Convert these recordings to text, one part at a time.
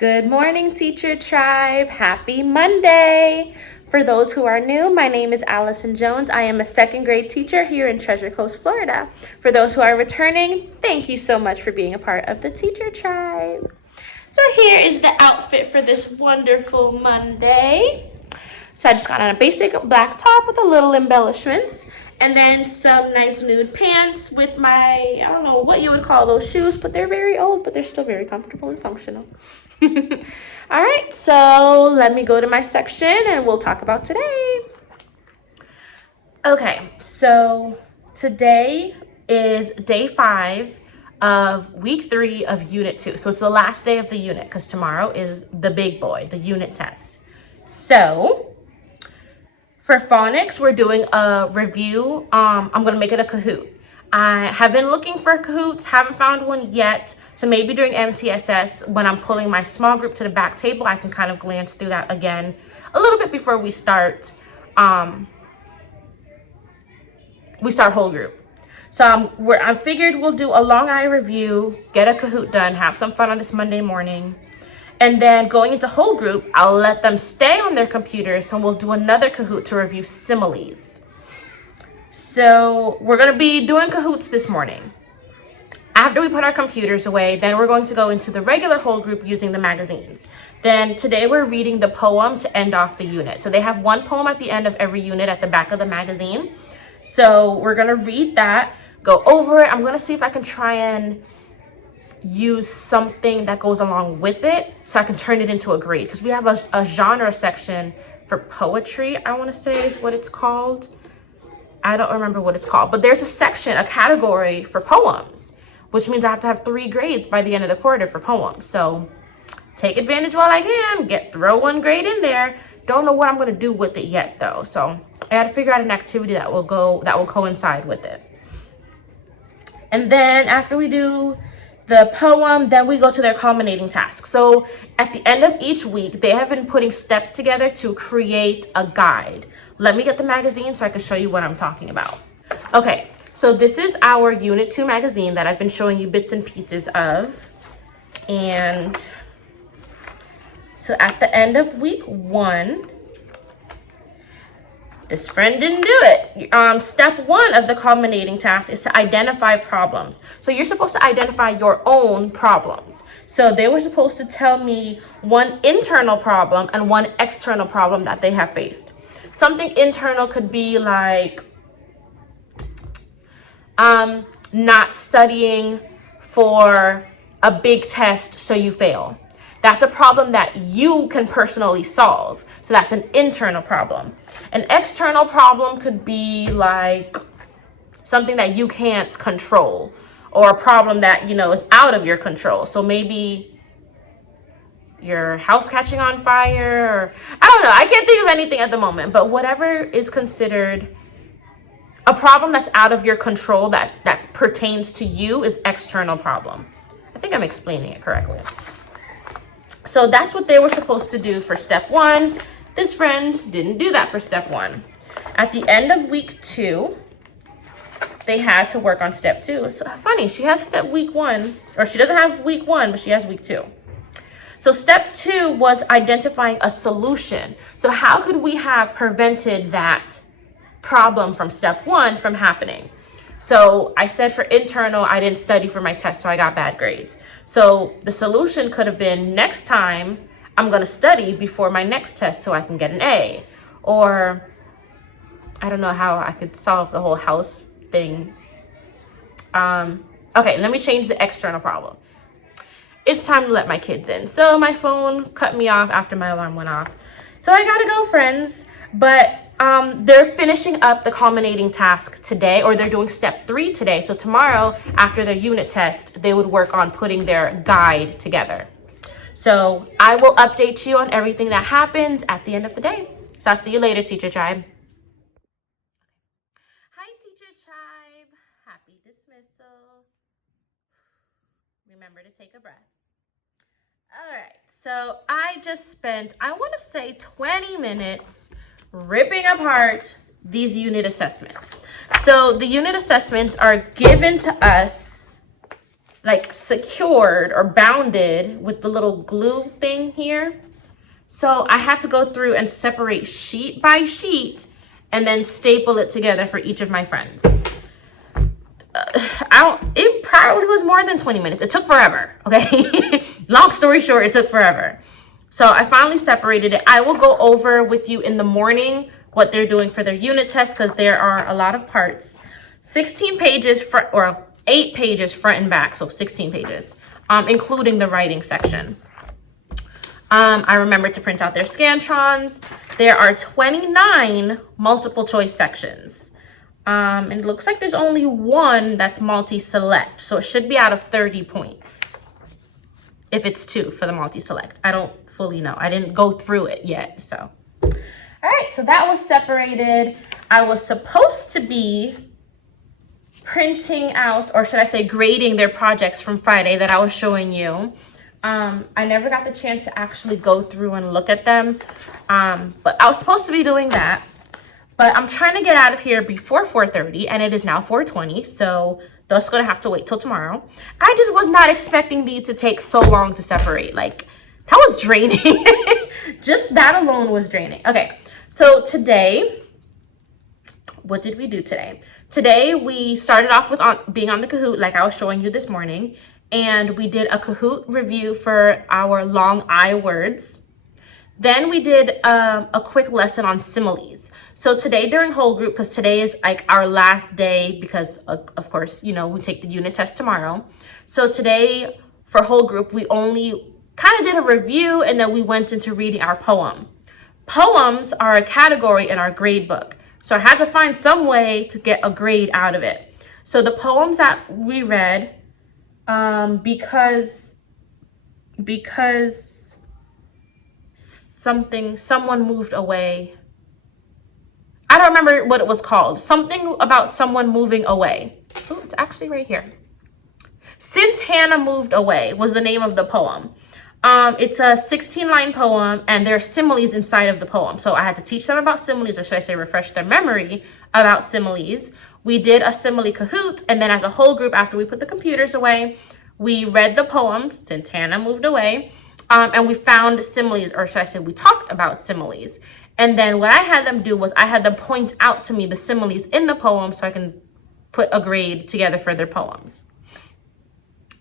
Good morning, Teacher Tribe. Happy Monday. For those who are new, my name is Allison Jones. I am a second grade teacher here in Treasure Coast, Florida. For those who are returning, thank you so much for being a part of the Teacher Tribe. So here is the outfit for this wonderful Monday. So I just got on a basic black top with a little embellishments, and then some nice nude pants with my, I don't know what you would call those shoes, but they're very old, but they're still very comfortable and functional. All right, so let me go to my section and we'll talk about today. Okay, so today is day 5 of week 3 of unit 2. So it's the last day of the unit because tomorrow is the big boy, the unit test. So for phonics, we're doing a review. I'm going to make it a Kahoot. I have been looking for Kahoots, haven't found one yet. So maybe during MTSS, when I'm pulling my small group to the back table, I can kind of glance through that again a little bit before we start whole group. So I figured we'll do a long eye review, get a Kahoot done, have some fun on this Monday morning. And then going into whole group, I'll let them stay on their computers, and we'll do another Kahoot to review similes. So we're going to be doing Kahoots this morning. After we put our computers away, then we're going to go into the regular whole group using the magazines. Then today we're reading the poem to end off the unit. So they have one poem at the end of every unit at the back of the magazine. So we're going to read that, go over it. I'm going to see if I can try and use something that goes along with it so I can turn it into a grade. Because we have a genre section for poetry, I want to say is what it's called. I don't remember what it's called. But there's a section, a category for poems, which means I have to have 3 grades by the end of the quarter for poems. So take advantage while I can. Throw 1 grade in there. Don't know what I'm going to do with it yet, though. So I got to figure out an activity that will coincide with it. And then after we do the poem, then we go to their culminating task. So at the end of each week, they have been putting steps together to create a guide. Let me get the magazine so I can show you what I'm talking about. Okay, so this is our Unit 2 magazine that I've been showing you bits and pieces of. And so at the end of week 1, this friend didn't do it. Step 1 of the culminating task is to identify problems. So you're supposed to identify your own problems. So they were supposed to tell me 1 internal problem and 1 external problem that they have faced. Something internal could be like not studying for a big test so you fail. That's a problem that you can personally solve. So that's an internal problem. An external problem could be like something that you can't control, or a problem that, is out of your control. So maybe your house catching on fire, or I don't know. I can't think of anything at the moment, but whatever is considered a problem that's out of your control that pertains to you is external problem. I think I'm explaining it correctly. So that's what they were supposed to do for step 1. This friend didn't do that for step 1. At the end of week 2, they had to work on step 2. It's funny, she has week 1, or she doesn't have week 1, but she has week 2. So step 2 was identifying a solution. So how could we have prevented that problem from step 1 from happening? So I said for internal, I didn't study for my test, so I got bad grades. So the solution could have been, next time I'm going to study before my next test so I can get an A. Or I don't know how I could solve the whole house thing. Okay, let me change the external problem. It's time to let my kids in. So my phone cut me off after my alarm went off. So I gotta go, friends. But they're finishing up the culminating task today, or they're doing step 3 today. So tomorrow, after their unit test, they would work on putting their guide together. So I will update you on everything that happens at the end of the day. So I'll see you later, Teacher Tribe. Hi, Teacher Tribe. Happy dismissal. Remember to take a breath. All right, so I just spent, I want to say 20 minutes ripping apart these unit assessments. So the unit assessments are given to us like secured or bounded with the little glue thing here. So I had to go through and separate sheet by sheet and then staple it together for each of my friends. It probably was more than 20 minutes. It took forever, okay? Long story short, it took forever. So I finally separated it. I will go over with you in the morning what they're doing for their unit test because there are a lot of parts. 16 pages, or 8 pages front and back, so 16 pages, including the writing section. I remember to print out their Scantrons. There are 29 multiple choice sections. And it looks like there's only one that's multi-select, so it should be out of 30 points. If it's 2 for the multi-select. I don't fully know. I didn't go through it yet, so. All right, so that was separated. I was supposed to be printing out, or should I say grading their projects from Friday that I was showing you. I never got the chance to actually go through and look at them, but I was supposed to be doing that. But I'm trying to get out of here before 4:30, and it is now 4:20, so that's going to have to wait till tomorrow. I just was not expecting these to take so long to separate. Like, that was draining. Just that alone was draining. Okay, so today, what did we do today? Today, we started off with being on the Kahoot, like I was showing you this morning, and we did a Kahoot review for our long I words. Then we did a quick lesson on similes. So today during whole group, because today is like our last day because of course, you know, we take the unit test tomorrow. So today for whole group, we only kind of did a review and then we went into reading our poem. Poems are a category in our grade book. So I had to find some way to get a grade out of it. So the poems that we read, because someone moved away. I don't remember what it was called. Something about someone moving away. Oh, it's actually right here. Since Hannah Moved Away was the name of the poem. It's a 16-line poem, and there are similes inside of the poem. So I had to teach them about similes, or should I say refresh their memory about similes. We did a simile Kahoot, and then as a whole group, after we put the computers away, we read the poem, Since Hannah Moved Away, and we found similes, or should I say we talked about similes. And then what I had them do was I had them point out to me the similes in the poem so I can put a grade together for their poems.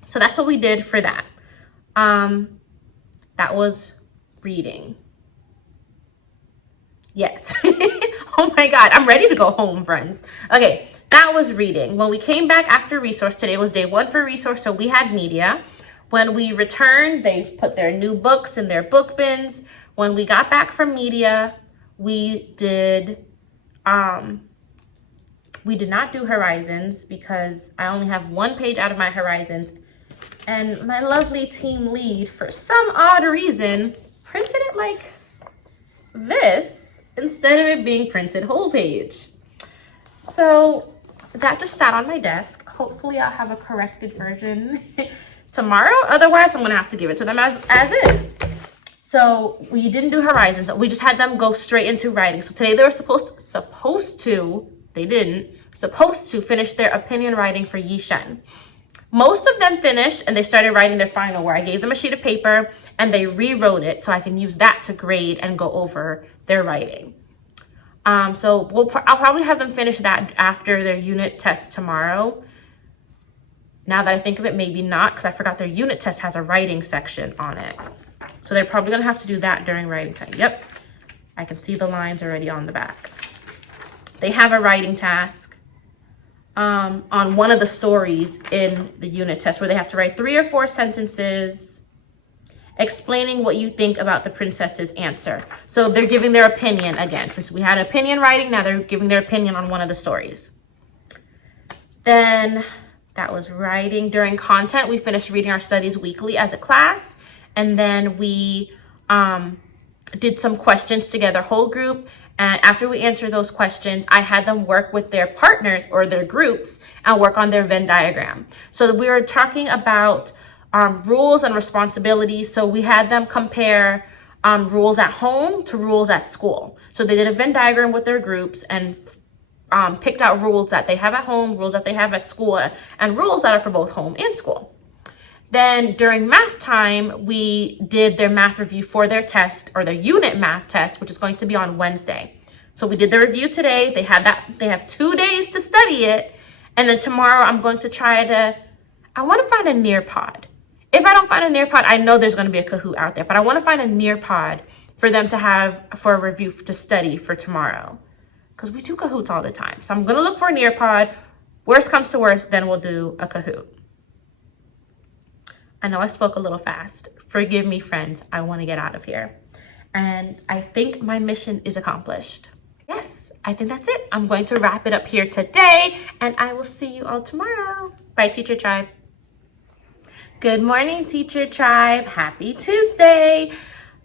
So that's what we did for that. That was reading. Yes. Oh my God, I'm ready to go home, friends. Okay, that was reading. When we came back after resource, today was day 1 for resource, so we had media. When we returned, they put their new books in their book bins. When we got back from media, we did not do Horizons because I only have 1 page out of my Horizons. And my lovely team lead, for some odd reason, printed it like this instead of it being printed whole page. So that just sat on my desk. Hopefully I'll have a corrected version tomorrow. Otherwise, I'm going to have to give it to them as is. So we didn't do Horizons. We just had them go straight into writing. So today they were supposed to finish their opinion writing for Yi Shen. Most of them finished and they started writing their final, where I gave them a sheet of paper and they rewrote it so I can use that to grade and go over their writing. So I'll probably have them finish that after their unit test tomorrow. Now that I think of it, maybe not, because I forgot their unit test has a writing section on it. So they're probably going to have to do that during writing time. Yep, I can see the lines already on the back. They have a writing task on one of the stories in the unit test where they have to write 3 or 4 sentences explaining what you think about the princess's answer. So they're giving their opinion again. Since we had opinion writing, now they're giving their opinion on one of the stories. Then that was writing. During content, we finished reading our studies weekly as a class. And then we did some questions together, whole group. And after we answered those questions, I had them work with their partners or their groups and work on their Venn diagram. So we were talking about rules and responsibilities. So we had them compare rules at home to rules at school. So they did a Venn diagram with their groups and picked out rules that they have at home, rules that they have at school, and rules that are for both home and school. Then during math time, we did their math review for their test, or their unit math test, which is going to be on Wednesday. So we did the review today. They have 2 days to study it. And then tomorrow I'm going to I want to find a Nearpod. If I don't find a Nearpod, I know there's going to be a Kahoot out there, but I want to find a Nearpod for them to have for a review to study for tomorrow. Because we do Kahoots all the time. So I'm going to look for a Nearpod. Worst comes to worst, then we'll do a Kahoot. I know I spoke a little fast. Forgive me, friends. I want to get out of here. And I think my mission is accomplished. Yes, I think that's it. I'm going to wrap it up here today, and I will see you all tomorrow. Bye, Teacher Tribe. Good morning, Teacher Tribe. Happy Tuesday.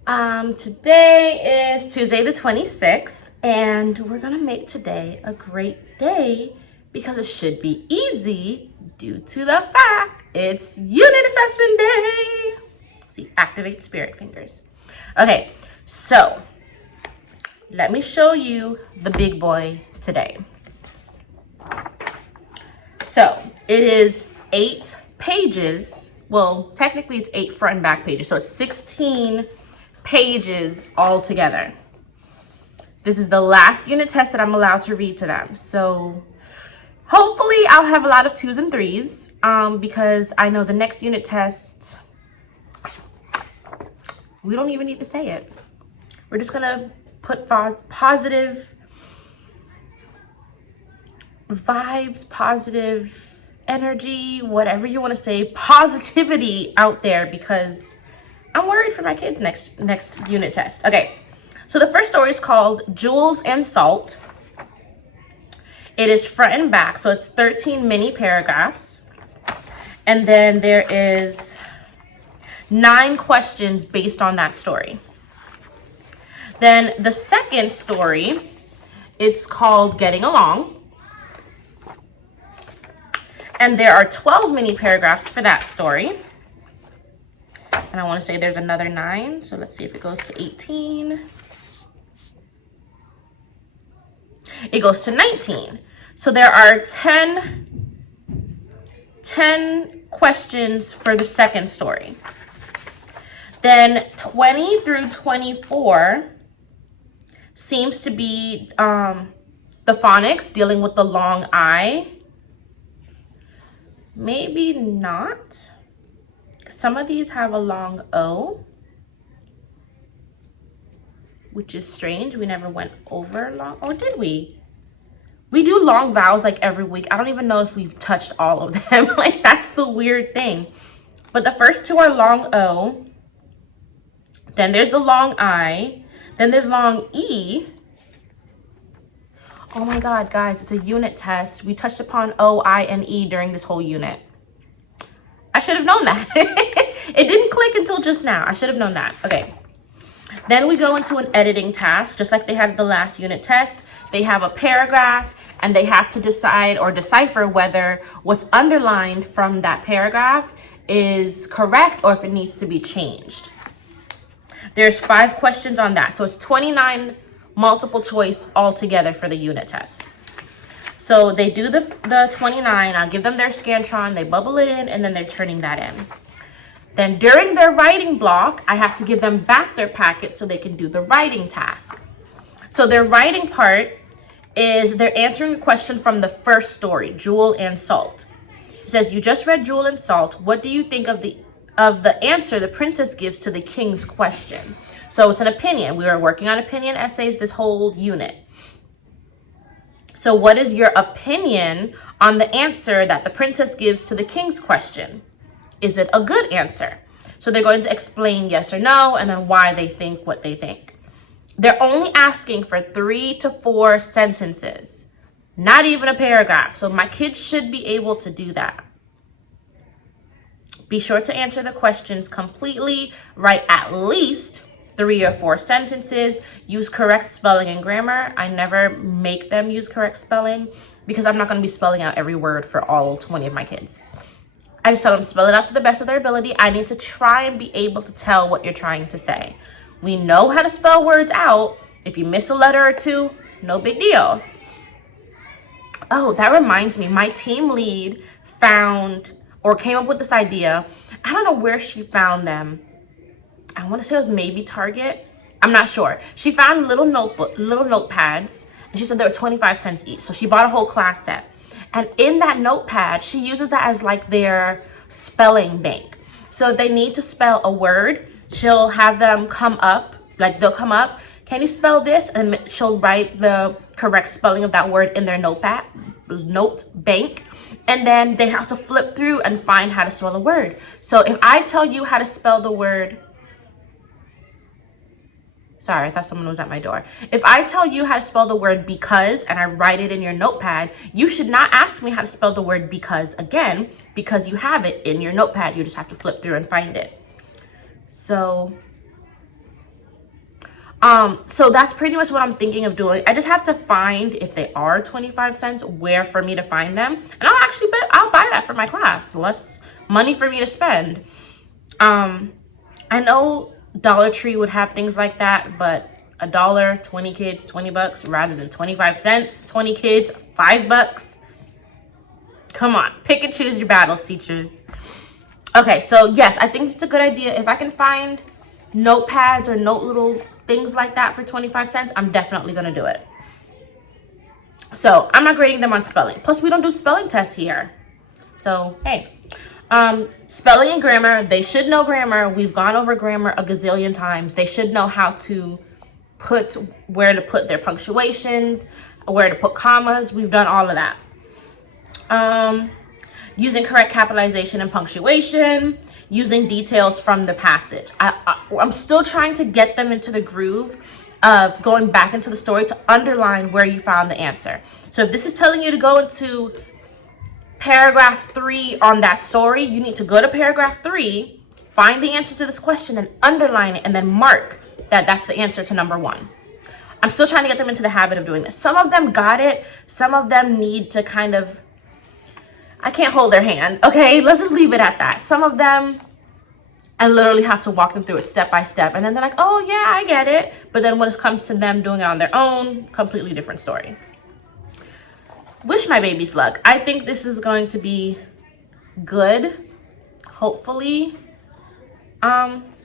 Today is Tuesday the 26th, and we're going to make today a great day because it should be easy due to the fact it's unit assessment day. See, activate spirit fingers. Okay, so let me show you the big boy today. So it is 8 pages. Well, technically it's 8 front and back pages. So it's 16 pages all together. This is the last unit test that I'm allowed to read to them. So hopefully I'll have a lot of 2s and 3s because I know the next unit test, we don't even need to say it. We're just gonna put positive vibes, positive energy, whatever you want to say, positivity out there because I'm worried for my kids next unit test. Okay, so the first story is called Jewels and Salt. It is front and back, so it's 13 mini paragraphs. And then there is 9 questions based on that story. Then the second story, it's called Getting Along. And there are 12 mini paragraphs for that story. And I want to say there's another 9. So let's see if it goes to 18. It goes to 19. So there are 10 questions for the second story. Then 20 through 24 seems to be the phonics dealing with the long I. Maybe not. Some of these have a long O, which is strange. We never went over long, or did we? We do long vowels like every week. I don't even know if we've touched all of them. Like, that's the weird thing. But the first 2 are long O. Then there's the long I. Then there's long E. Oh my God, guys, it's a unit test. We touched upon O, I, and E during this whole unit. I should have known that. It didn't click until just now. I should have known that. Okay. Then we go into an editing task, just like they had the last unit test. They have a paragraph, and they have to decide or decipher whether what's underlined from that paragraph is correct or if it needs to be changed. There's 5 questions on that. So it's 29 multiple choice altogether for the unit test. So they do the 29. I'll give them their Scantron. They bubble it in, and then they're turning that in. Then during their writing block, I have to give them back their packet so they can do the writing task. So their writing part is they're answering a question from the first story, Jewel and Salt. It says, you just read Jewel and Salt. What do you think of the answer the princess gives to the king's question? So it's an opinion. We were working on opinion essays this whole unit. So what is your opinion on the answer that the princess gives to the king's question? Is it a good answer? So they're going to explain yes or no, and then why they think what they think. They're only asking for 3 to 4 sentences, not even a paragraph. So my kids should be able to do that. Be sure to answer the questions completely. Write at least 3 or 4 sentences. Use correct spelling and grammar. I never make them use correct spelling because I'm not going to be spelling out every word for all 20 of my kids. I just tell them to spell it out to the best of their ability. I need to try and be able to tell what you're trying to say. We know how to spell words out. If you miss a letter or 2, no big deal. Oh, that reminds me. My team lead found or came up with this idea I don't know where she found them. I want to say it was maybe Target. I'm not sure. She found little notepads, and she said they were 25 cents each. So she bought a whole class set. And in that notepad, she uses that as like their spelling bank. So if they need to spell a word, she'll have them come up, like they'll come up, can you spell this? And she'll write the correct spelling of that word in their note bank. And then they have to flip through and find how to spell a word. So if I tell you how to spell the word, sorry, I thought someone was at my door. If I tell you how to spell the word because and I write it in your notepad, you should not ask me how to spell the word because again, because you have it in your notepad. You just have to flip through and find it. So that's pretty much what I'm thinking of doing. I just have to find, if they are 25 cents, where for me to find them. And I'll buy that for my class. Less money for me to spend. I know Dollar Tree would have things like that, but $1, 20 kids, $20 rather than 25 cents, 20 kids, $5. Come on, pick and choose your battles, teachers. Okay, so yes, I think it's a good idea. If I can find notepads or little things like that for 25 cents, I'm definitely gonna do it. So I'm not grading them on spelling. Plus, we don't do spelling tests here. So, hey. Spelling and grammar, they should know grammar. We've gone over grammar a gazillion times. They should know how to where to put their punctuations, where to put commas. We've done all of that. Using correct capitalization and punctuation, using details from the passage. I'm still trying to get them into the groove of going back into the story to underline where you found the answer. So if this is telling you to go into paragraph 3 on that story, you need to go to paragraph 3, find the answer to this question and underline it, and then mark that that's the answer to number 1. I'm still trying to get them into the habit of doing this. Some of them got it. Some of them need to kind of, I can't hold their hand. Okay, let's just leave it at that. Some of them, I literally have to walk them through it step by step. And then they're like, oh yeah, I get it. But then when it comes to them doing it on their own, completely different story. Wish my babies luck. I think this is going to be good, hopefully.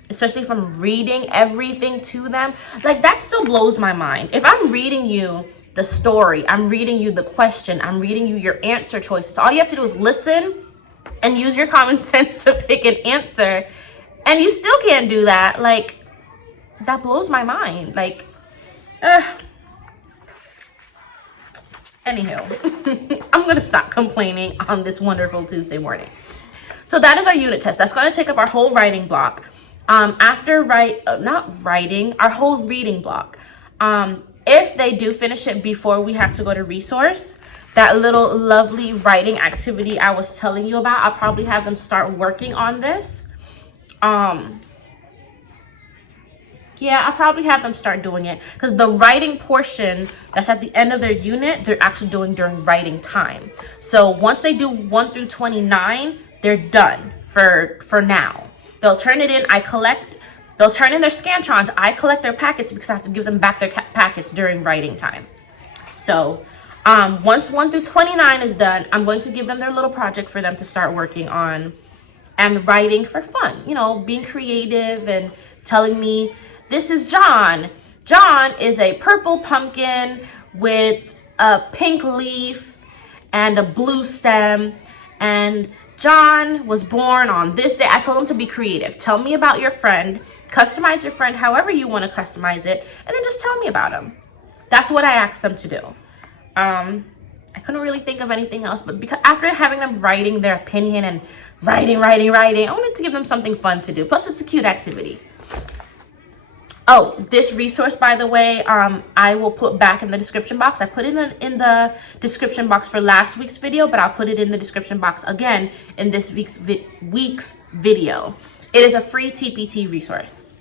Especially if I'm reading everything to them. Like, that still blows my mind. If I'm reading you the story, I'm reading you the question, I'm reading you your answer choices, all you have to do is listen and use your common sense to pick an answer, and you still can't do that. Like, that blows my mind. Like, anywho, I'm gonna stop complaining on this wonderful Tuesday morning. So that is our unit test. That's going to take up our whole writing block. After our whole reading block. If they do finish it before we have to go to resource, that little lovely writing activity I was telling you about, I'll probably have them start working on this. Yeah, I'll probably have them start doing it, because the writing portion that's at the end of their unit, they're actually doing during writing time. So once they do 1 through 29, they're done for now. They'll turn it in. They'll turn in their Scantrons. I collect their packets because I have to give them back their packets during writing time. So once 1 through 29 is done, I'm going to give them their little project for them to start working on and writing for fun. You know, being creative and telling me, this is John. John is a purple pumpkin with a pink leaf and a blue stem, and John was born on this day. I told them to be creative. Tell me about your friend. Customize your friend however you want to customize it, and then just tell me about him. That's what I asked them to do. I couldn't really think of anything else, but because after having them writing their opinion and writing, I wanted to give them something fun to do. Plus, it's a cute activity. Oh, this resource, by the way, I will put back in the description box. I put it in the description box for last week's video, but I'll put it in the description box again in this week's video. It is a free TPT resource.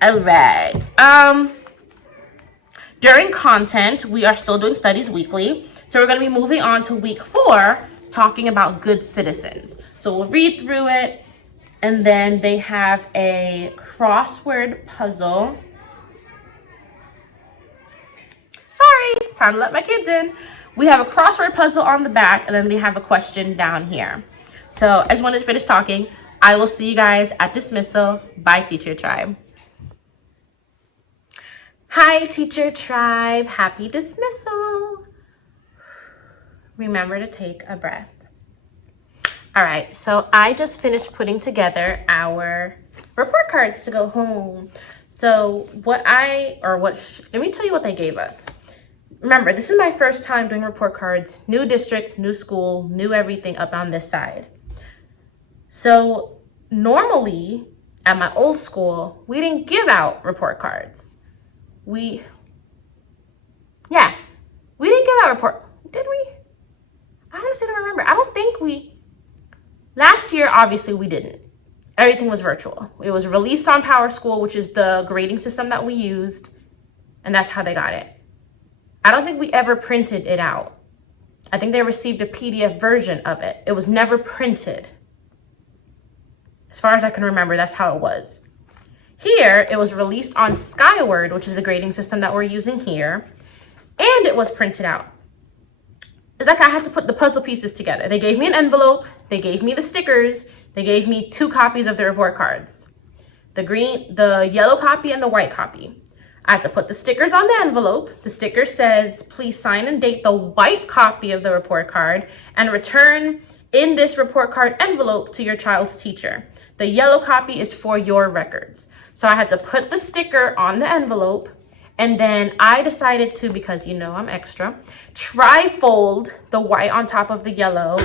All right. During content, we are still doing studies weekly. So we're going to be moving on to week 4, talking about good citizens. So we'll read through it. And then they have a crossword puzzle. Sorry, time to let my kids in. We have a crossword puzzle on the back, and then they have a question down here. So I just wanted to finish talking. I will see you guys at dismissal. Bye, Teacher Tribe. Hi, Teacher Tribe. Happy dismissal. Remember to take a breath. All right, so I just finished putting together our report cards to go home. So let me tell you what they gave us. Remember, this is my first time doing report cards. New district, new school, new everything up on this side. So normally at my old school, we didn't give out report cards. We didn't give out report, did we? I honestly don't remember. I don't think last year, obviously we didn't. Everything was virtual. It was released on PowerSchool, which is the grading system that we used, and that's how they got it. I don't think we ever printed it out. I think they received a PDF version of it. It was never printed. As far as I can remember, that's how it was. Here, it was released on Skyward, which is the grading system that we're using here, and it was printed out. It's like I had to put the puzzle pieces together. They gave me an envelope, they gave me the stickers, they gave me 2 copies of the report cards. The yellow copy and the white copy. I had to put the stickers on the envelope. The sticker says, please sign and date the white copy of the report card and return in this report card envelope to your child's teacher. The yellow copy is for your records. So I had to put the sticker on the envelope, and then I decided to, because you know I'm extra, tri-fold the white on top of the yellow.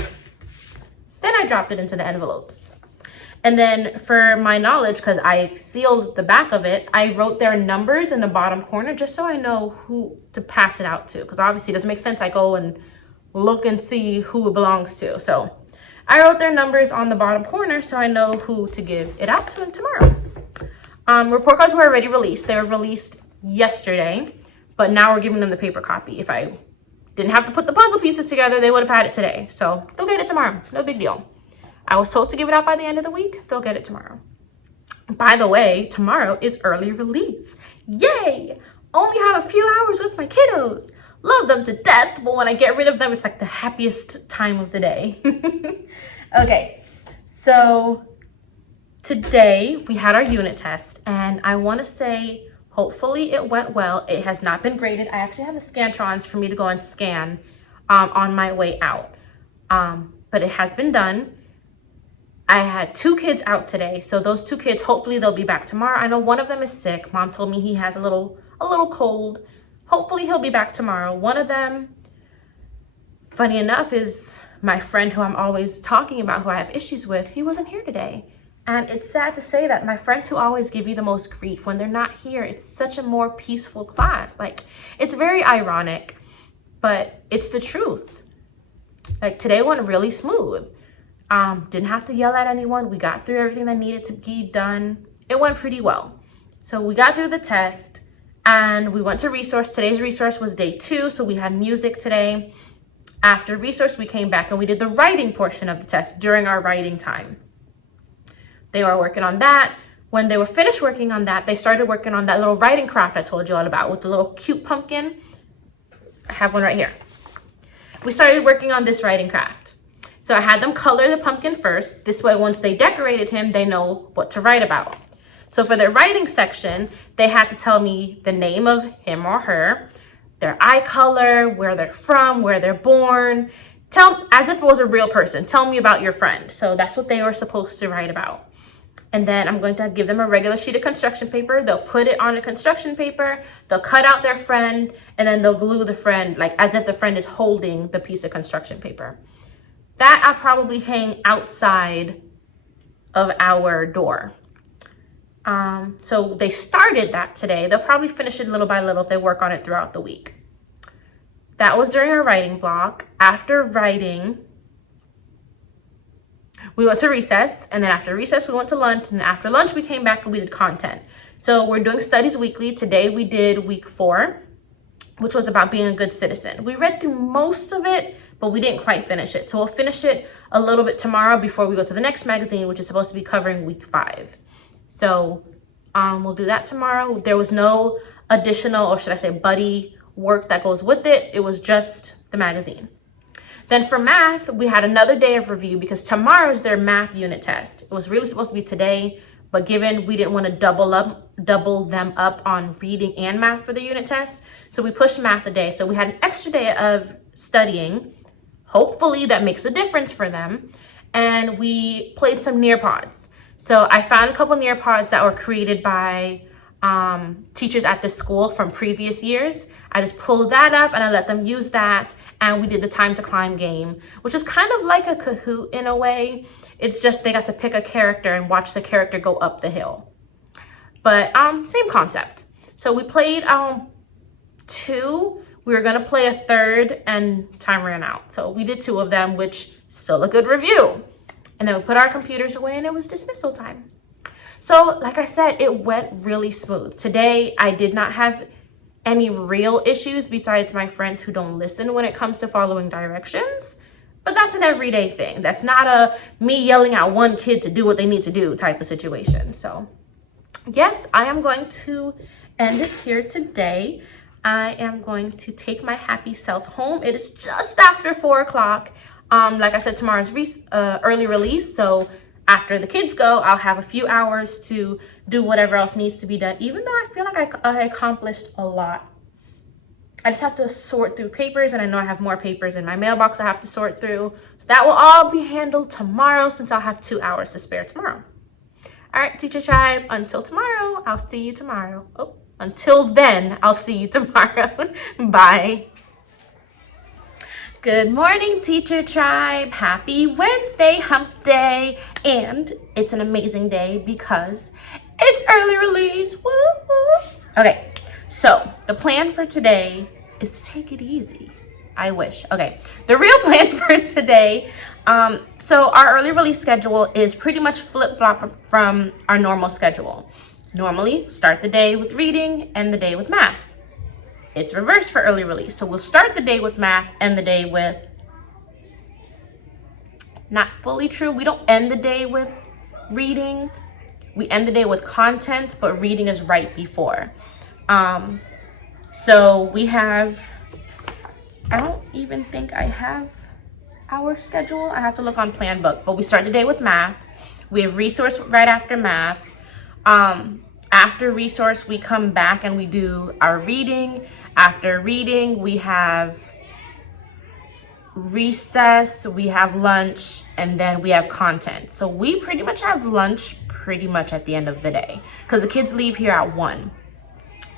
Then I dropped it into the envelopes. And then for my knowledge, because I sealed the back of it, I wrote their numbers in the bottom corner just so I know who to pass it out to. Because obviously it doesn't make sense I go and look and see who it belongs to. So I wrote their numbers on the bottom corner so I know who to give it out to tomorrow. Report cards were already released. They were released yesterday, but now we're giving them the paper copy. If I didn't have to put the puzzle pieces together, they would have had it today. So they'll get it tomorrow. No big deal. I was told to give it out by the end of the week. They'll get it tomorrow. By the way, tomorrow is early release. Yay! Only have a few hours with my kiddos. Love them to death, but when I get rid of them, it's like the happiest time of the day. Okay, so today we had our unit test, and I want to say hopefully it went well. It has not been graded. I actually have the Scantrons for me to go and scan on my way out, but it has been done. I had 2 kids out today, so those 2 kids, hopefully they'll be back tomorrow. I know one of them is sick. Mom told me he has a little cold. Hopefully he'll be back tomorrow. One of them, funny enough, is my friend who I'm always talking about, who I have issues with. He wasn't here today. And it's sad to say that my friends who always give you the most grief, when they're not here, it's such a more peaceful class. Like, it's very ironic, but it's the truth. Like, today went really smooth. Didn't have to yell at anyone. We got through everything that needed to be done. It went pretty well. So we got through the test and we went to resource. Today's resource was day 2, so we had music today. After resource, we came back and we did the writing portion of the test during our writing time. They were working on that. When they were finished working on that, they started working on that little writing craft I told you all about with the little cute pumpkin. I have one right here. We started working on this writing craft. So I had them color the pumpkin first. This way, once they decorated him, they know what to write about. So for their writing section, they had to tell me the name of him or her, their eye color, where they're from, where they're born. As if it was a real person. Tell me about your friend. So that's what they were supposed to write about. And then I'm going to give them a regular sheet of construction paper. They'll put it on a construction paper. They'll cut out their friend, and then they'll glue the friend, like as if the friend is holding the piece of construction paper. That I'll probably hang outside of our door. So they started that today. They'll probably finish it little by little if they work on it throughout the week. That was during our writing block. After writing, we went to recess, and then after recess, we went to lunch, and after lunch, we came back and we did content. So we're doing studies weekly. Today, we did week 4, which was about being a good citizen. We read through most of it, but we didn't quite finish it. So we'll finish it a little bit tomorrow before we go to the next magazine, which is supposed to be covering week 5. So we'll do that tomorrow. There was no additional, or should I say buddy work that goes with it. It was just the magazine. Then for math, we had another day of review because tomorrow's their math unit test. It was really supposed to be today, but given we didn't want to double them up on reading and math for the unit test, so we pushed math a day. So we had an extra day of studying. Hopefully that makes a difference for them. And we played some Nearpods. So I found a couple Nearpods that were created by teachers at the school from previous years. I just pulled that up and I let them use that, and we did the time to climb game, which is kind of like a Kahoot in a way. It's just they got to pick a character and watch the character go up the hill. But same concept. So we played 2. We were gonna play a third and time ran out. So we did 2 of them, which still a good review. And then we put our computers away and it was dismissal time. So like I said, it went really smooth. Today, I did not have any real issues besides my friends who don't listen when it comes to following directions. But that's an everyday thing. That's not a me yelling at one kid to do what they need to do type of situation. So yes, I am going to end it here today. I am going to take my happy self home. It is just after 4 o'clock. Like I said, tomorrow's early release. So after the kids go, I'll have a few hours to do whatever else needs to be done, even though I feel like I accomplished a lot. I just have to sort through papers, and I know I have more papers in my mailbox I have to sort through. So that will all be handled tomorrow since I'll have 2 hours to spare tomorrow. All right, Teacher Tribe, until tomorrow, I'll see you tomorrow. Oh, until then, I'll see you tomorrow. Bye. Good morning, Teacher Tribe. Happy Wednesday, hump day. And it's an amazing day because it's early release. Woo, woo. Okay, so the plan for today is to take it easy. I wish. Okay, the real plan for today, so our early release schedule is pretty much flip-flop from our normal schedule. Normally, start the day with reading, end the day with math. It's reversed for early release. So we'll start the day with math, end the day with, not fully true. We don't end the day with reading. We end the day with content, but reading is right before. So we have, I don't even think I have our schedule. I have to look on Plan Book, but we start the day with math. We have resource right after math. After resource, we come back and we do our reading. After reading, we have recess, we have lunch, and then we have content. So we pretty much have lunch pretty much at the end of the day because the kids leave here at 1.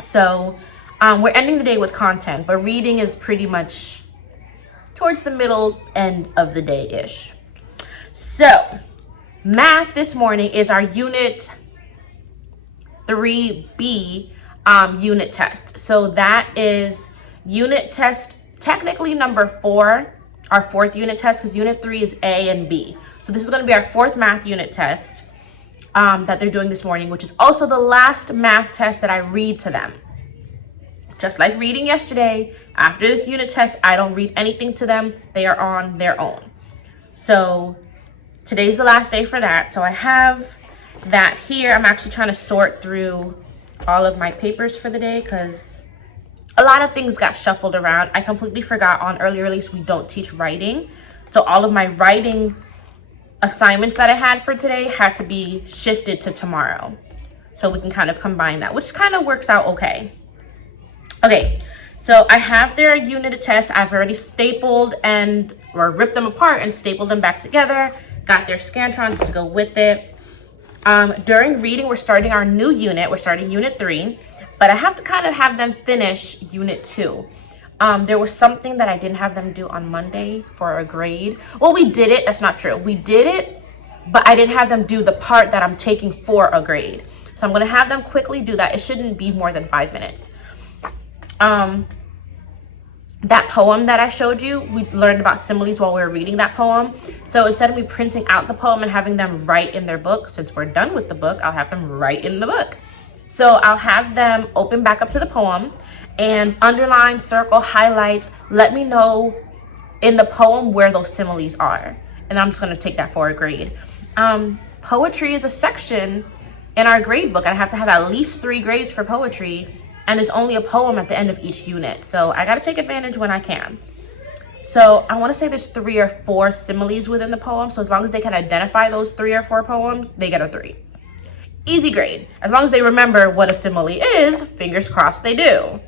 So we're ending the day with content, but reading is pretty much towards the middle end of the day-ish. So math this morning is our Unit 3B unit test. So that is unit test, technically number 4, our 4th unit test, because unit 3 is A and B. So this is going to be our 4th math unit test that they're doing this morning, which is also the last math test that I read to them. Just like reading yesterday, after this unit test, I don't read anything to them. They are on their own. So today's the last day for that. So I have that here. I'm actually trying to sort through all of my papers for the day because a lot of things got shuffled around. I completely forgot on early release we don't teach writing. So all of my writing assignments that I had for today had to be shifted to tomorrow. So we can kind of combine that, which kind of works out okay. Okay, so I have their unit test. I've already stapled or ripped them apart and stapled them back together. Got their Scantrons to go with it. During reading, we're starting our new unit. We're starting unit 3, but I have to kind of have them finish unit 2. There was something that I didn't have them do on Monday for a grade. Well, we did it. That's not true. We did it, but I didn't have them do the part that I'm taking for a grade. So I'm going to have them quickly do that. It shouldn't be more than 5 minutes. That poem that I showed you, we learned about similes while we were reading that poem. So instead of me printing out the poem and having them write in their book, since we're done with the book, I'll have them write in the book. So I'll have them open back up to the poem and underline, circle, highlight, let me know in the poem where those similes are. And I'm just going to take that for a grade. Poetry is a section in our grade book. I have to have at least 3 grades for poetry. And there's only a poem at the end of each unit. So I got to take advantage when I can. So I want to say there's 3 or 4 similes within the poem. So as long as they can identify those 3 or 4 poems, they get a 3. Easy grade. As long as they remember what a simile is, fingers crossed they do.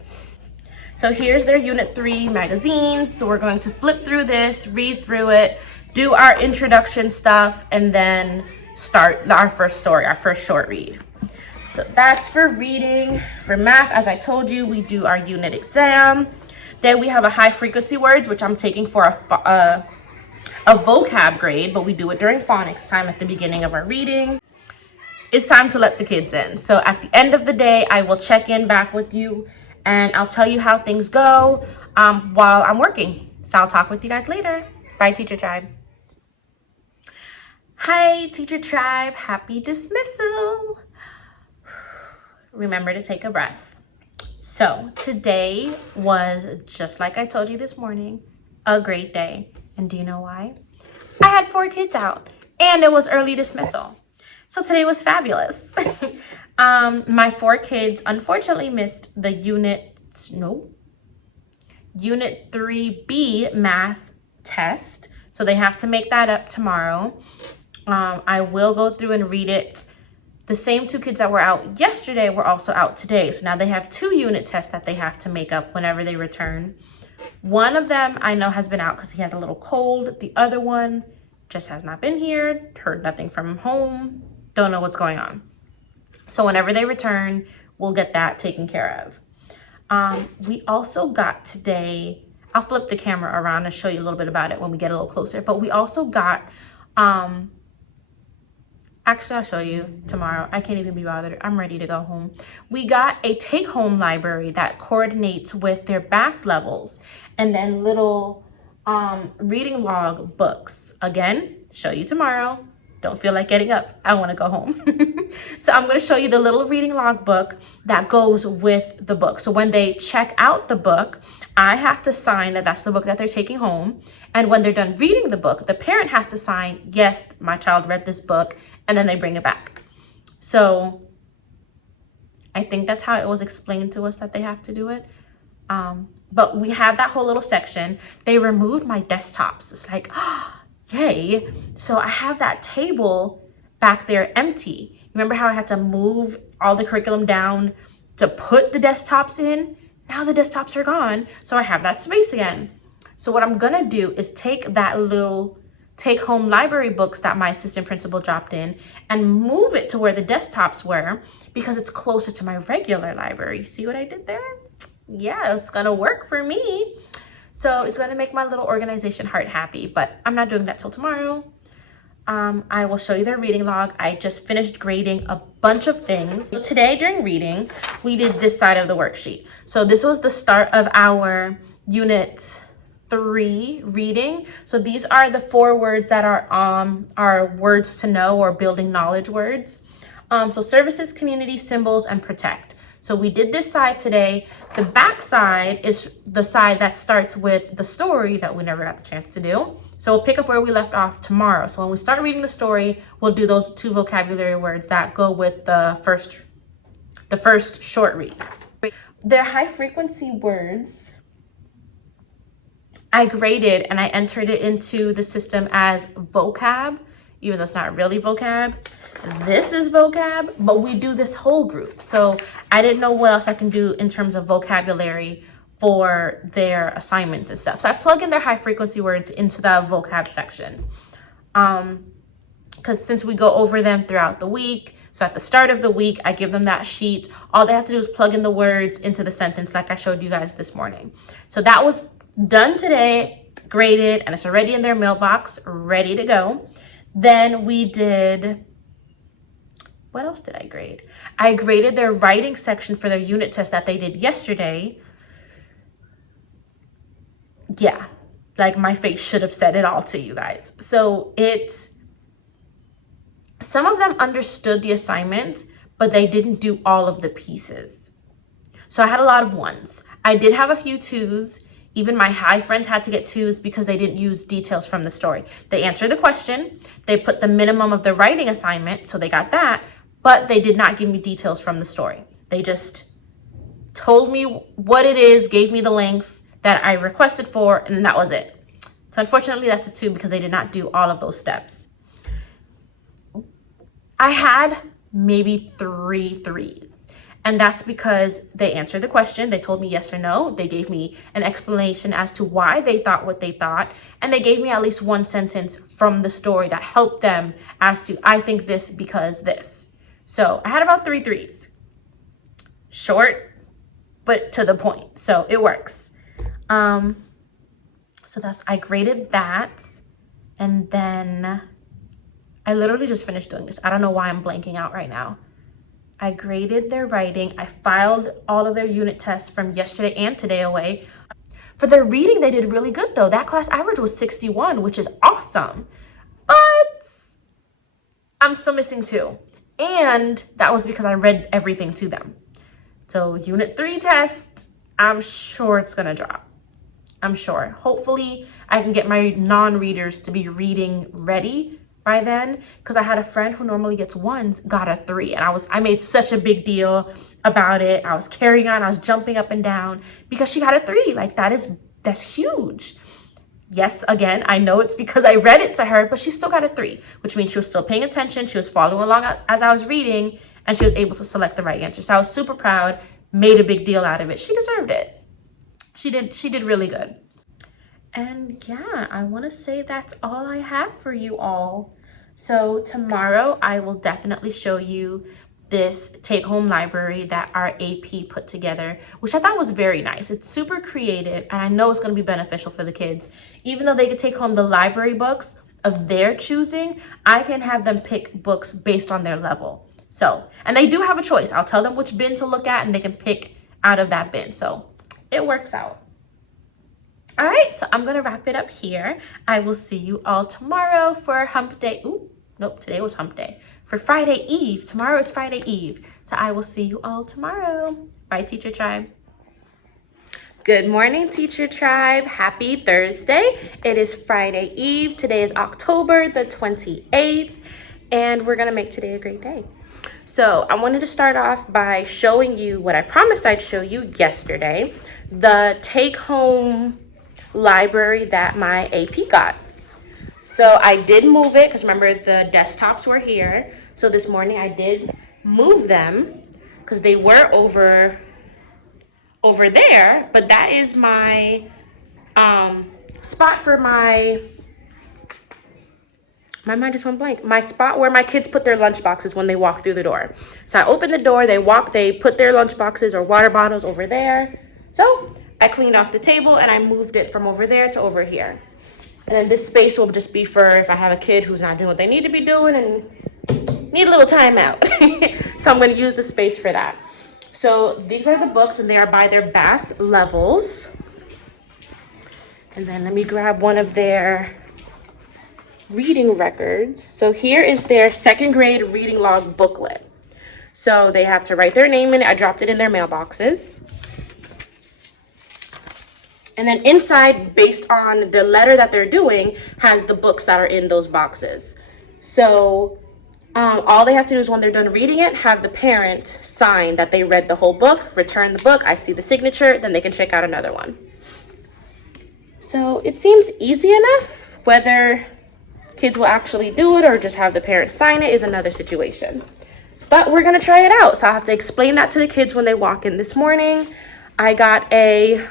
So here's their Unit 3 magazines. So we're going to flip through this, read through it, do our introduction stuff, and then start our first story, our first short read. So that's for reading. For math, as I told you, we do our unit exam. Then we have a high frequency words, which I'm taking for a vocab grade, but we do it during phonics time at the beginning of our reading. It's time to let the kids in. So at the end of the day, I will check in back with you and I'll tell you how things go while I'm working. So I'll talk with you guys later. Bye, Teacher Tribe. Hi, Teacher Tribe. Happy dismissal. Remember to take a breath. So today was, just like I told you this morning, a great day. And do you know why? I had 4 kids out and it was early dismissal. So today was fabulous. My 4 kids unfortunately missed the Unit 3B math test. So they have to make that up tomorrow. I will go through and read it. The same 2 kids that were out yesterday were also out today. So now they have 2 unit tests that they have to make up whenever they return. One of them I know has been out because he has a little cold. The other one just has not been here. Heard nothing from home. Don't know what's going on. So whenever they return, we'll get that taken care of. We also got today, I'll flip the camera around and show you a little bit about it when we get a little closer. But we also got, actually I'll show you tomorrow. I can't even be bothered. I'm ready to go home. We got a take-home library that coordinates with their BAS levels and then little reading log books. Again, show you tomorrow. Don't feel like getting up. I want to go home. So I'm going to show you the little reading log book that goes with the book. So when they check out the book, I have to sign that that's the book that they're taking home. And when they're done reading the book, the parent has to sign, yes, my child read this book, and then they bring it back. So I think that's how it was explained to us that they have to do it. But we have that whole little section. They removed my desktops. It's like, yay. So I have that table back there empty. Remember how I had to move all the curriculum down to put the desktops in? Now the desktops are gone. So I have that space again. So what I'm gonna do is take that little take-home library books that my assistant principal dropped in and move it to where the desktops were because it's closer to my regular library. See what I did there? Yeah, it's gonna work for me. So it's gonna make my little organization heart happy, but I'm not doing that till tomorrow. I will show you their reading log. I just finished grading a bunch of things. So today during reading, we did this side of the worksheet. So this was the start of our Unit 3 reading. So these are the 4 words that are words to know or building knowledge words. So services, community, symbols, and protect. So we did this side today. The back side is the side that starts with the story that we never got the chance to do. So we'll pick up where we left off tomorrow. So when we start reading the story, we'll do those 2 vocabulary words that go with the first short read. They're high frequency words. I graded and I entered it into the system as vocab, even though it's not really vocab. This is vocab, but we do this whole group. So I didn't know what else I can do in terms of vocabulary for their assignments and stuff. So I plug in their high frequency words into the vocab section. Because since we go over them throughout the week, so at the start of the week, I give them that sheet. All they have to do is plug in the words into the sentence like I showed you guys this morning. So that was done today, graded, and it's already in their mailbox, ready to go. Then we did, what else did I grade? I graded their writing section for their unit test that they did yesterday. Yeah, like my face should have said it all to you guys. So some of them understood the assignment, but they didn't do all of the pieces. So I had a lot of 1s. I did have a few 2s. Even my high friends had to get 2s because they didn't use details from the story. They answered the question, they put the minimum of the writing assignment, so they got that, but they did not give me details from the story. They just told me what it is, gave me the length that I requested for, and that was it. So unfortunately, that's a 2 because they did not do all of those steps. I had maybe 3 3s. And that's because they answered the question. They told me yes or no. They gave me an explanation as to why they thought what they thought. And they gave me at least one sentence from the story that helped them as to, I think this because this. So I had about 3 3s. Short, but to the point. So it works. So I graded that. And then I literally just finished doing this. I don't know why I'm blanking out right now. I graded their writing. I filed all of their unit tests from yesterday and today away. For their reading, they did really good though. That class average was 61, which is awesome. But I'm still missing 2. And that was because I read everything to them. So unit 3 test, I'm sure it's gonna drop. I'm sure. Hopefully I can get my non-readers to be reading ready by then, because I had a friend who normally gets 1s got a 3, and I made such a big deal about it. I was carrying on, I was jumping up and down because she got a 3. Like that's huge. Yes, again, I know it's because I read it to her, but she still got a 3, which means she was still paying attention. She was following along as I was reading, and she was able to select the right answer. So I was super proud, made a big deal out of it. She deserved it. She did really good. And yeah, I want to say that's all I have for you all. So tomorrow I will definitely show you this take-home library that our AP put together, which I thought was very nice. It's super creative, and I know it's going to be beneficial for the kids. Even though they could take home the library books of their choosing, I can have them pick books based on their level. So, and they do have a choice. I'll tell them which bin to look at, and they can pick out of that bin. So it works out. All right, so I'm gonna wrap it up here. I will see you all tomorrow for hump day. Ooh, nope, today was hump day. For Friday Eve, tomorrow is Friday Eve. So I will see you all tomorrow. Bye, Teacher Tribe. Good morning, Teacher Tribe. Happy Thursday. It is Friday Eve. Today is October the 28th, and we're gonna make today a great day. So I wanted to start off by showing you what I promised I'd show you yesterday, the take-home library that my AP got. So I did move it because remember the desktops were here. So this morning I did move them because they were over there, but that is my spot for my mind just went blank. My spot where my kids put their lunch boxes when they walk through the door. So I opened the door, they put their lunch boxes or water bottles over there. So I cleaned off the table and I moved it from over there to over here. And then this space will just be for if I have a kid who's not doing what they need to be doing and need a little time out. So I'm going to use the space for that. So these are the books, and they are by their BAS levels. And then let me grab one of their reading records. So here is their 2nd grade reading log booklet. So they have to write their name in it. I dropped it in their mailboxes. And then inside, based on the letter that they're doing, has the books that are in those boxes. So all they have to do is when they're done reading it, have the parent sign that they read the whole book, return the book, I see the signature, then they can check out another one. So it seems easy enough. Whether kids will actually do it or just have the parent sign it is another situation. But we're going to try it out. So I'll have to explain that to the kids when they walk in this morning. I got a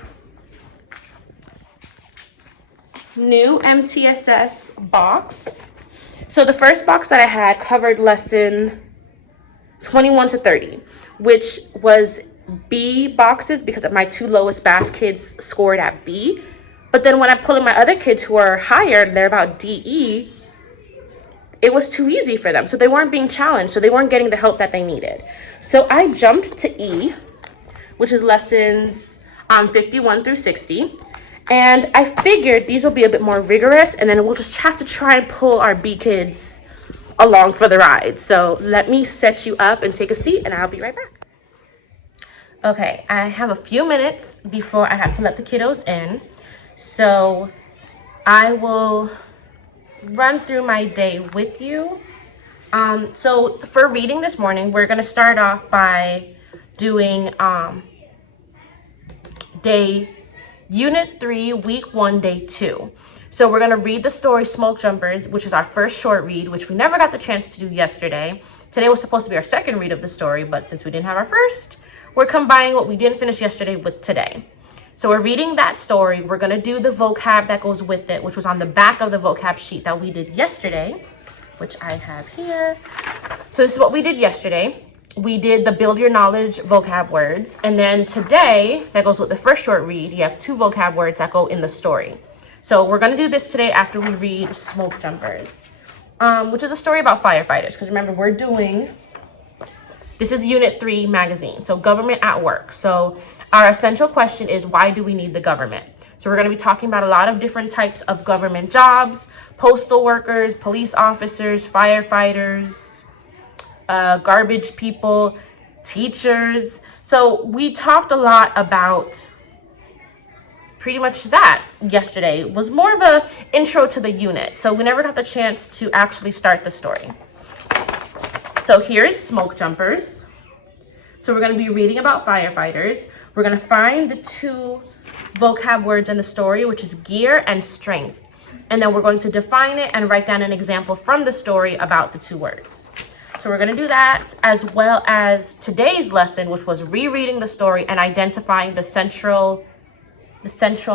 new MTSS box. So the first box that I had covered lesson 21 to 30, which was B boxes because my 2 lowest BAS kids scored at B. But then when I pull in my other kids who are higher, they're about DE, it was too easy for them. So they weren't being challenged. So they weren't getting the help that they needed. So I jumped to E, which is lessons 51 through 60. And I figured these will be a bit more rigorous, and then we'll just have to try and pull our B kids along for the ride. So let me set you up and take a seat, and I'll be right back. Okay, I have a few minutes before I have to let the kiddos in. So I will run through my day with you. So for reading this morning, we're going to start off by doing day Unit 3, Week 1, Day 2. So we're going to read the story Smoke Jumpers, which is our first short read, which we never got the chance to do yesterday. Today was supposed to be our second read of the story, but since we didn't have our first, we're combining what we didn't finish yesterday with today. So we're reading that story. We're going to do the vocab that goes with it, which was on the back of the vocab sheet that we did yesterday, which I have here. So this is what we did yesterday. We did the build your knowledge vocab words. And then today, that goes with the first short read, you have 2 vocab words that go in the story. So we're going to do this today after we read Smoke Jumpers, which is a story about firefighters. Because remember, this is Unit 3 magazine, so government at work. So our essential question is, why do we need the government? So we're going to be talking about a lot of different types of government jobs: postal workers, police officers, firefighters, garbage people, teachers. So we talked a lot about pretty much that yesterday. It was more of a intro to the unit, so we never got the chance to actually start the story. So here's Smoke Jumpers. So we're going to be reading about firefighters. We're going to find the 2 vocab words in the story, which is gear and strength. And then we're going to define it and write down an example from the story about the 2 words. So we're going to do that, as well as today's lesson, which was rereading the story and identifying the central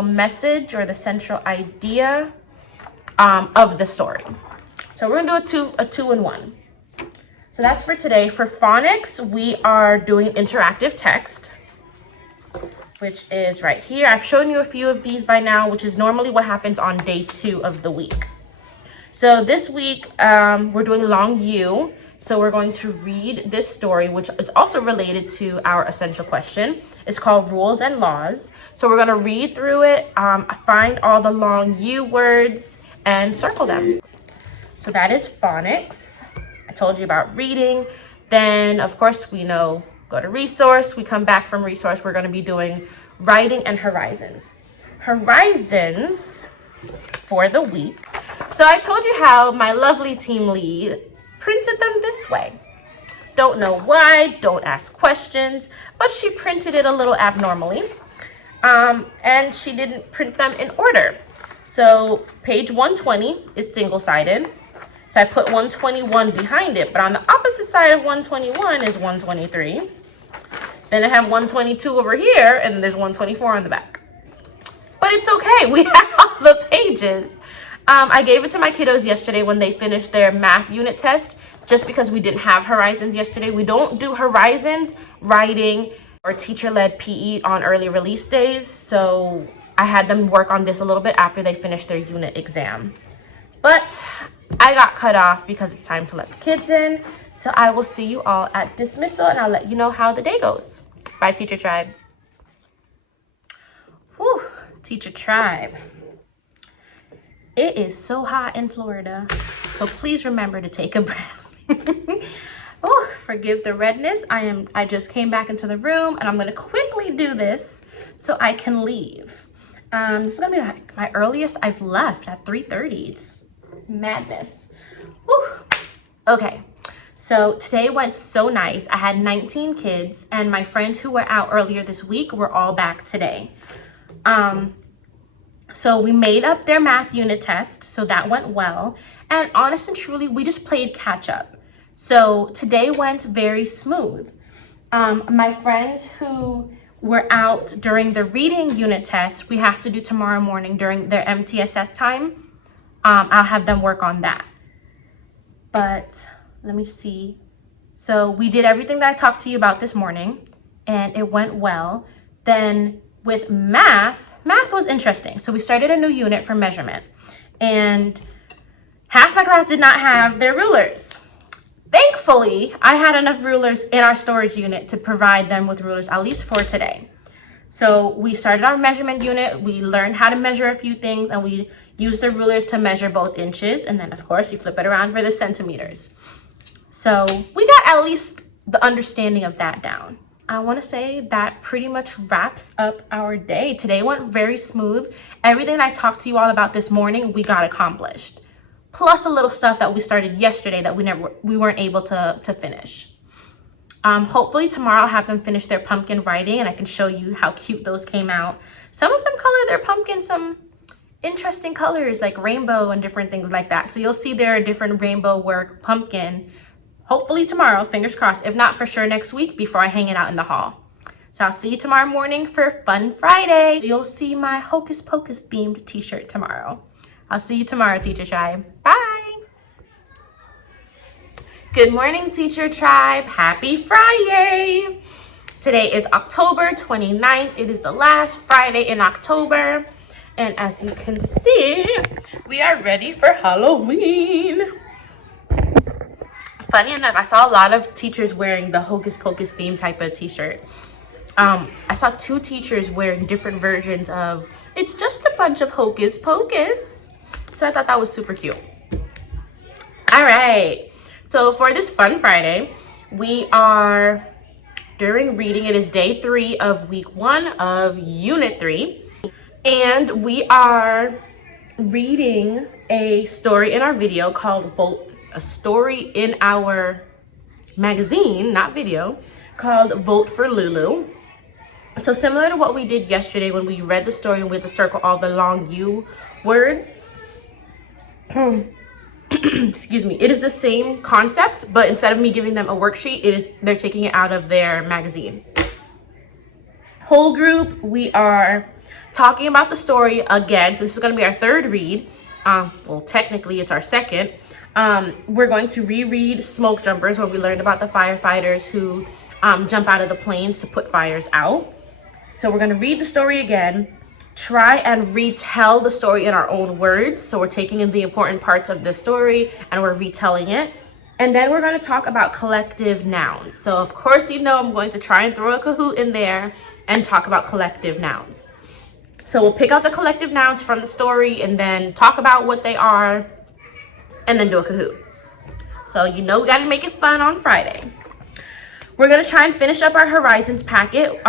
message or the central idea of the story. So we're going to do a 2-in-1. So that's for today. For phonics, we are doing interactive text, which is right here. I've shown you a few of these by now, which is normally what happens on day 2 of the week. So this week, we're doing long U. So we're going to read this story, which is also related to our essential question. It's called Rules and Laws. So we're going to read through it, find all the long U words, and circle them. So that is phonics. Told you about reading. Then of course we know, go to resource. We come back from resource, we're going to be doing writing and horizons for the week. So I told you how my lovely team lead printed them this way. Don't know why, don't ask questions, but she printed it a little abnormally, and she didn't print them in order. So page 120 is single-sided. So I put 121 behind it, but on the opposite side of 121 is 123. Then I have 122 over here, and there's 124 on the back. But it's okay, we have all the pages. I gave it to my kiddos yesterday when they finished their math unit test, just because we didn't have Horizons yesterday. We don't do Horizons, writing, or teacher-led PE on early release days, so I had them work on this a little bit after they finished their unit exam. But I got cut off because it's time to let the kids in. So I will see you all at dismissal, and I'll let you know how the day goes. Bye, Teacher Tribe. Whew, Teacher Tribe. It is so hot in Florida, so please remember to take a breath. Oh, forgive the redness. I just came back into the room, and I'm going to quickly do this so I can leave. This is going to be my earliest I've left at 3:30. It's madness. Whew. Okay, so today went so nice. I had 19 kids, and my friends who were out earlier this week were all back today. So we made up their math unit test, so that went well. And honest and truly, we just played catch up. So today went very smooth. My friends who were out during the reading unit test, we have to do tomorrow morning during their MTSS time. I'll have them work on that. But let me see. So we did everything that I talked to you about this morning, and it went well. Then with math was interesting. So we started a new unit for measurement, and half my class did not have their rulers. Thankfully, I had enough rulers in our storage unit to provide them with rulers, at least for today. So we started our measurement unit. We learned how to measure a few things, and we used the ruler to measure both inches. And then, of course, you flip it around for the centimeters. So we got at least the understanding of that down. I want to say that pretty much wraps up our day. Today went very smooth. Everything I talked to you all about this morning, we got accomplished. Plus a little stuff that we started yesterday that we weren't able to finish. Hopefully tomorrow I'll have them finish their pumpkin writing and I can show you how cute those came out. Some of them color their pumpkin some interesting colors like rainbow and different things like that. So you'll see their different rainbow work pumpkin hopefully tomorrow, fingers crossed. If not, for sure next week before I hang it out in the hall. So I'll see you tomorrow morning for Fun Friday. You'll see my Hocus Pocus themed t-shirt tomorrow. I'll see you tomorrow, Teacher Tribe. Bye. Good morning, Teacher Tribe. Happy Friday. Today is October 29th. It is the last Friday in October. And as you can see, we are ready for Halloween. Funny enough, I saw a lot of teachers wearing the Hocus Pocus theme type of t-shirt. I saw 2 teachers wearing different versions of It's Just a Bunch of Hocus Pocus. So I thought that was super cute. All right. So for this Fun Friday, we are during reading. It is day 3 of week 1 of unit 3. And we are reading a story in our video called a story in our magazine, not video, called Vote for Lulu. So similar to what we did yesterday when we read the story and we had to circle all the long U words. Excuse me. It is the same concept, but instead of me giving them a worksheet, they're taking it out of their magazine. Whole group, we are talking about the story again. So this is going to be our 3rd read. Well, technically it's our 2nd. We're going to reread Smoke Jumpers, where we learned about the firefighters who jump out of the planes to put fires out. So we're going to read the story again, try and retell the story in our own words. So we're taking in the important parts of the story and we're retelling it. And then we're going to talk about collective nouns. So of course, you know, I'm going to try and throw a Kahoot in there and talk about collective nouns. So we'll pick out the collective nouns from the story and then talk about what they are and then do a Kahoot. So you know we got to make it fun on Friday. We're going to try and finish up our Horizons packet,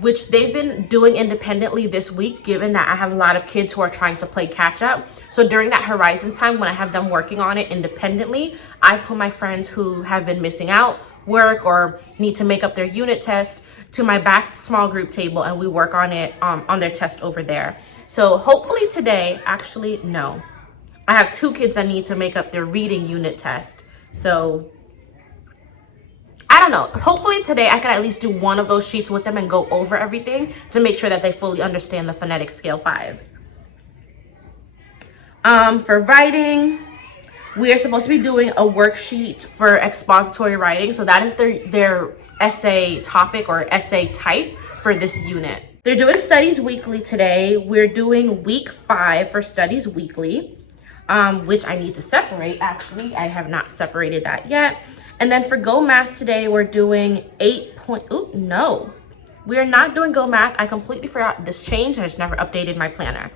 which they've been doing independently this week, given that I have a lot of kids who are trying to play catch up. So during that Horizons time, when I have them working on it independently, I put my friends who have been missing out work or need to make up their unit test to my back small group table, and we work on it on their test over there. So hopefully today, actually, no. I have 2 kids that need to make up their reading unit test. So I don't know. Hopefully today I can at least do one of those sheets with them and go over everything to make sure that they fully understand the phonetic scale 5. For writing, we are supposed to be doing a worksheet for expository writing. So that is their essay topic or essay type for this unit. They're doing studies weekly today. We're doing week 5 for studies weekly, which I need to separate. Actually, I have not separated that yet. And then for Go Math today, we're doing no, we are not doing Go Math. I completely forgot this change. I just never updated my planner.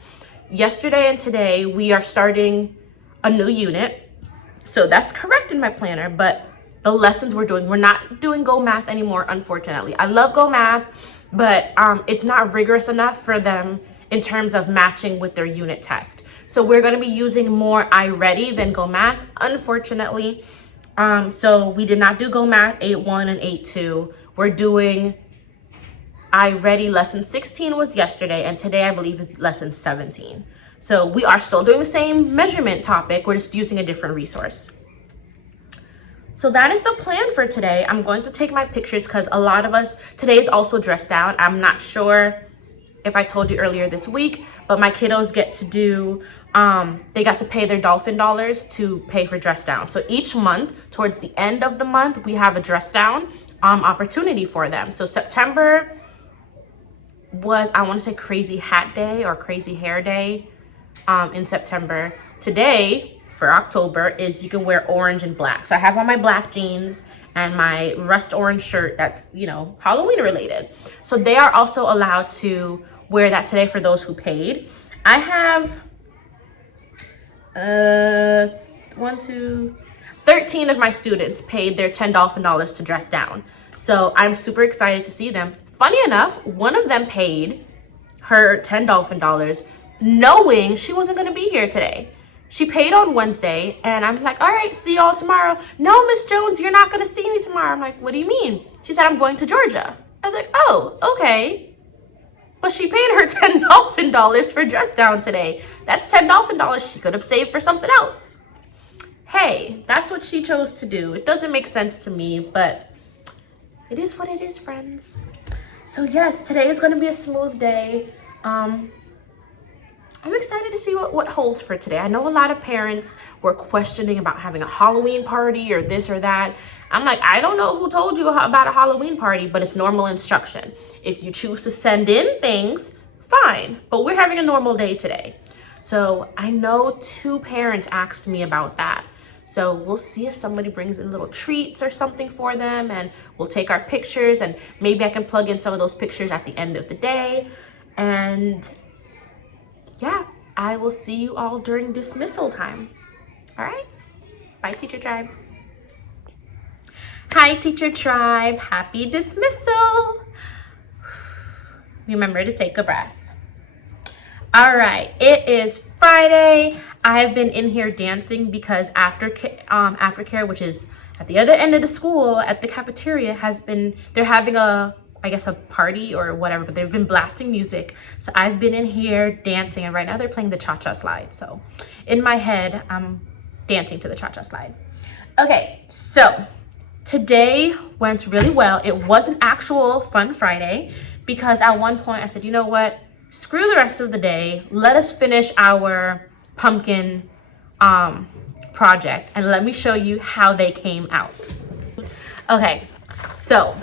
Yesterday and today, we are starting a new unit. So that's correct in my planner, but the lessons we're not doing Go Math anymore, unfortunately. I love Go Math, but it's not rigorous enough for them in terms of matching with their unit test. So we're going to be using more iReady than Go Math, unfortunately. So we did not do Go Math 8.1 and 8.2. We're doing iReady. Lesson 16 was yesterday, and today I believe is lesson 17. So we are still doing the same measurement topic. We're just using a different resource. So that is the plan for today. I'm going to take my pictures because a lot of us, today is also dressed down. I'm not sure if I told you earlier this week, but my kiddos get to do, they got to pay their dolphin dollars to pay for dress down. So each month, towards the end of the month, we have a dress down opportunity for them. So September was, I want to say, Crazy Hat Day or Crazy Hair Day in September. Today, for October, is you can wear orange and black. So I have on my black jeans and my rust orange shirt that's, you know, Halloween related. So they are also allowed to wear that today for those who paid. I have 13 of my students paid their $10 dolphin dollars to dress down. So I'm super excited to see them. Funny enough, one of them paid her $10 dolphin dollars knowing she wasn't going to be here today. She paid on Wednesday, and I'm like, all right, see y'all tomorrow. No, Miss Jones, you're not going to see me tomorrow. I'm like, what do you mean? She said, I'm going to Georgia. I was like, oh, okay. But she paid her $10 dolphin dollars for dress down today. That's $10 dolphin dollars she could have saved for something else. Hey, that's what she chose to do. It doesn't make sense to me, but it is what it is, friends. So yes, today is going to be a smooth day. I'm excited to see what holds for today. I know a lot of parents were questioning about having a Halloween party or this or that. I'm like, I don't know who told you about a Halloween party, but it's normal instruction. If you choose to send in things, fine. But we're having a normal day today. So I know 2 parents asked me about that. So we'll see if somebody brings in little treats or something for them, and we'll take our pictures, and maybe I can plug in some of those pictures at the end of the day. And yeah, I will see you all during dismissal time. All right? Bye, Teacher Tribe. Hi, Teacher Tribe. Happy dismissal. Remember to take a breath. All right, it is Friday. I have been in here dancing because aftercare, which is at the other end of the school at the cafeteria, they're having a party or whatever, but they've been blasting music. So I've been in here dancing, and right now they're playing the cha-cha slide. So in my head, I'm dancing to the cha-cha slide. Okay, so today went really well. It was an actual fun Friday because at one point I said, you know what? Screw the rest of the day. Let us finish our pumpkin project, and let me show you how they came out. Okay, so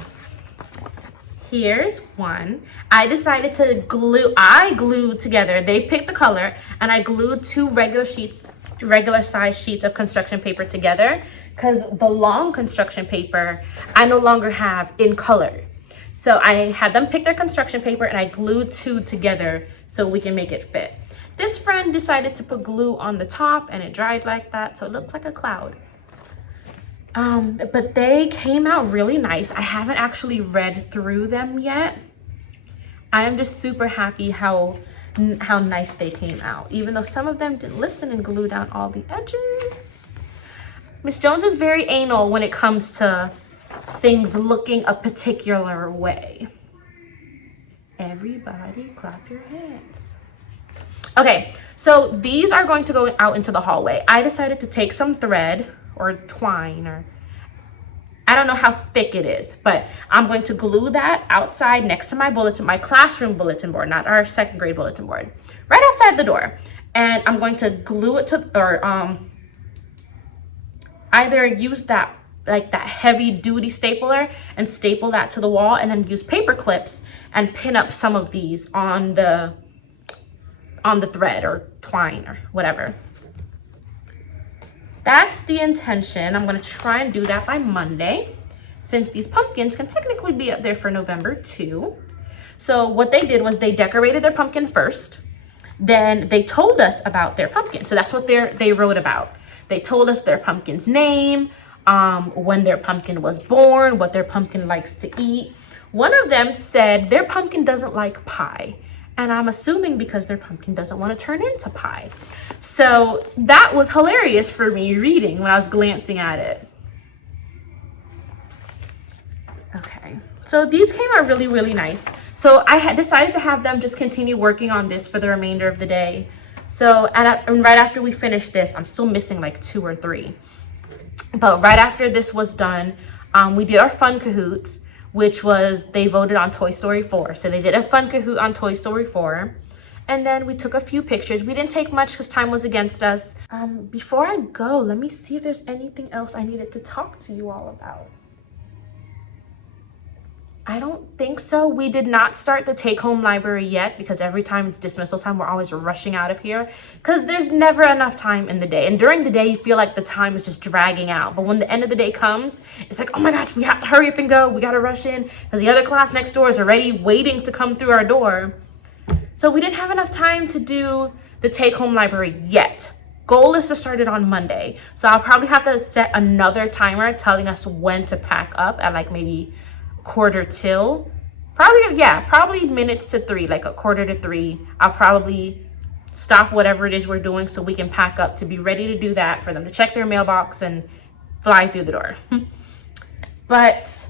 here's one. I decided to glued together. They picked the color, and I glued 2 regular size sheets of construction paper together because the long construction paper I no longer have in color. So I had them pick their construction paper, and I glued 2 together so we can make it fit. This friend decided to put glue on the top, and it dried like that, so it looks like a cloud. But they came out really nice. I haven't actually read through them yet. I am just super happy how nice they came out, even though some of them didn't listen and glue down all the edges. Miss Jones is very anal when it comes to things looking a particular way. Everybody clap your hands. Okay, so these are going to go out into the hallway. I decided to take some thread or twine, or I don't know how thick it is, but I'm going to glue that outside next to my classroom bulletin board, not our 2nd grade bulletin board, right outside the door. And I'm going to glue it to, or either use that heavy duty stapler and staple that to the wall, and then use paper clips and pin up some of these on the thread or twine or whatever. That's the intention. I'm going to try and do that by Monday, since these pumpkins can technically be up there for November too. So what they did was they decorated their pumpkin first, then they told us about their pumpkin. So that's what they wrote about. They told us their pumpkin's name, when their pumpkin was born, what their pumpkin likes to eat. One of them said their pumpkin doesn't like pie. And I'm assuming because their pumpkin doesn't want to turn into pie. So that was hilarious for me reading when I was glancing at it. Okay, so these came out really, really nice. So I had decided to have them just continue working on this for the remainder of the day. So, and right after we finish this, I'm still missing like 2 or 3. But right after this was done, we did our fun Kahoots, which was, they voted on Toy Story 4. So they did a fun Kahoot on Toy Story 4. And then we took a few pictures. We didn't take much because time was against us. Before I go, let me see if there's anything else I needed to talk to you all about. I don't think so. We did not start the take-home library yet because every time it's dismissal time, we're always rushing out of here because there's never enough time in the day. And during the day, you feel like the time is just dragging out. But when the end of the day comes, it's like, oh my gosh, we have to hurry up and go. We got to rush in because the other class next door is already waiting to come through our door. So we didn't have enough time to do the take-home library yet. Goal is to start it on Monday. So I'll probably have to set another timer telling us when to pack up at like maybe quarter till, probably minutes to 3, like a quarter to 3. I'll probably stop whatever it is we're doing so we can pack up to be ready to do that, for them to check their mailbox and fly through the door. But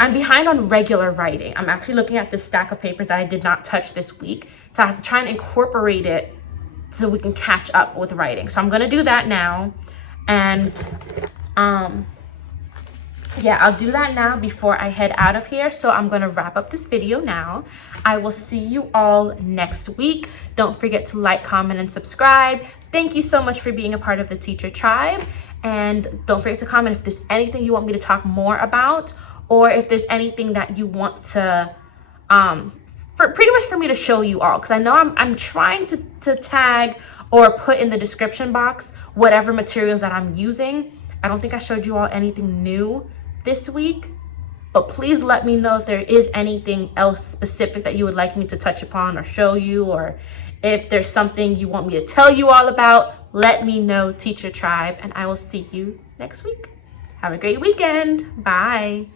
I'm behind on regular writing. I'm actually looking at this stack of papers that I did not touch this week. So I have to try and incorporate it so we can catch up with writing. So I'm gonna do that now. And yeah, I'll do that now before I head out of here. So I'm gonna wrap up this video now. I will see you all next week. Don't forget to like, comment, and subscribe. Thank you so much for being a part of the Teacher Tribe. And don't forget to comment if there's anything you want me to talk more about, or if there's anything that you want to, pretty much for me to show you all. Because I know I'm trying to tag or put in the description box whatever materials that I'm using. I don't think I showed you all anything new this week, but please let me know if there is anything else specific that you would like me to touch upon or show you, or if there's something you want me to tell you all about. Let me know, Teacher Tribe, and I will see you next week. Have a great weekend. Bye.